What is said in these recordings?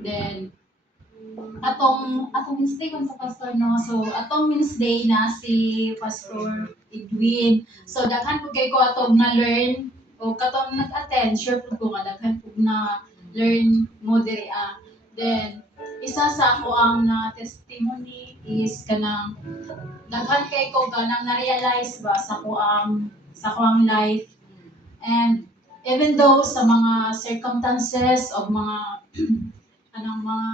Then atong Wednesday kung sa pastor no. So atong Wednesday na si Pastor Edwin. So daghan pud kay ko atong na learn o katong nag-attend, sure pud ko nga daghan pud na learn mo diri Then isa sa ako ang na testimony is kanang daghan kay ko ganang na-realize ba sa ko ang life. And even though sa mga circumstances o mga anong mga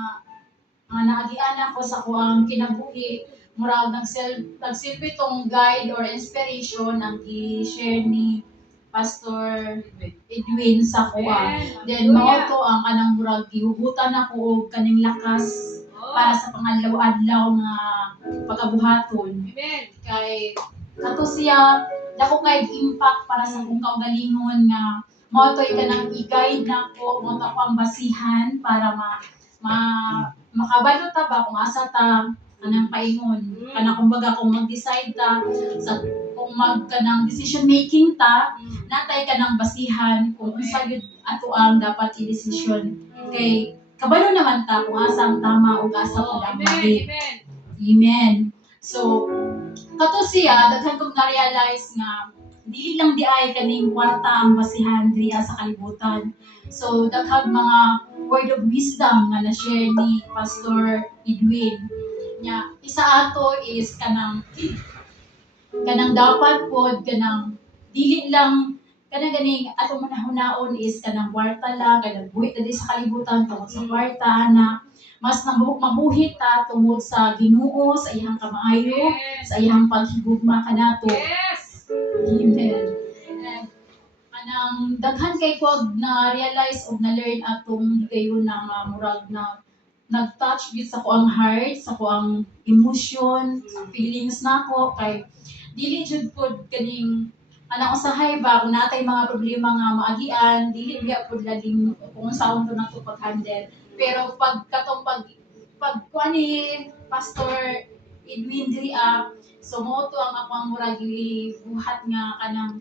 naagian ako sa kuang kinabuhi, murag nagsilbi tong guide or inspiration ang i-share ni Pastor Edwin sa kuha. Then mao to ang kanang murag gihugutan ako og kaning lakas para sa pangalaw-adlaw nga pagkabuhaton. Kay kato siya dako kay impact para sa akong kaugalingon nga mao toy kanang i-guide nako, mao to ako ang basihan para makabalo ta ba kung asa ta kanang paingon. Kanang kumbaga kung mag-decide ta sa kung kanang decision making ta, natay kanang basihan kung unsa gyud ato ang dapat i-decision. Kay kabalo naman ta kung asa ang tama o asa pa ang mali. Amen. So kato siya daghan kong na-realize nga dili lang di ay kaning kwarta ang basihan diya sa kalibutan. So daghang mga word of wisdom nga na-share ni Pastor Edwin. Nya isa ato is kanang dapat pod kanang dili lang kanang ganing atong manahunaon is kanang kwarta lang kanang buhi ta di sa kalibutan tungod sa kwarta na mas mabuhi ta tungod sa Ginoo, sa iyang kamaayo, sa iyang paghigugma kanato. Amen. And kanang daghan kay ko na realize og na learn atong higayon na murag na nag-touch gid sa ko ang heart, sa ko ang emotion, sa feelings nako kay dili jud pod kaning anang usahay ba kung natay mga problema nga maagian, dili biya pod laging kung unsaon to nato pag-handle. Pero pag kuan ni Pastor Edwin diri so mo to ang akong murag buhat nga kanang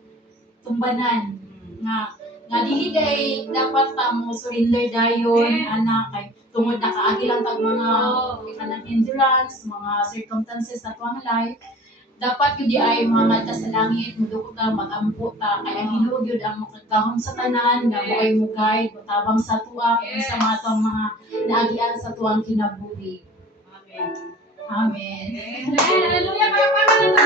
tumbanan nga dili day dapat ta mo surrender dayon ana kay tungod nakaagi lang tag mga kanang endurance, mga circumstances sa tuang life. Dapat gyud ay mga sa langit muduko ta mag-ampo ta kay ang Ginoo gyud ang makagahom sa tanan nga moay mo guide motabang sa tuwa kung sa matong mga naagian sa tuang kinabuhi. Amen. Amen. Hallelujah.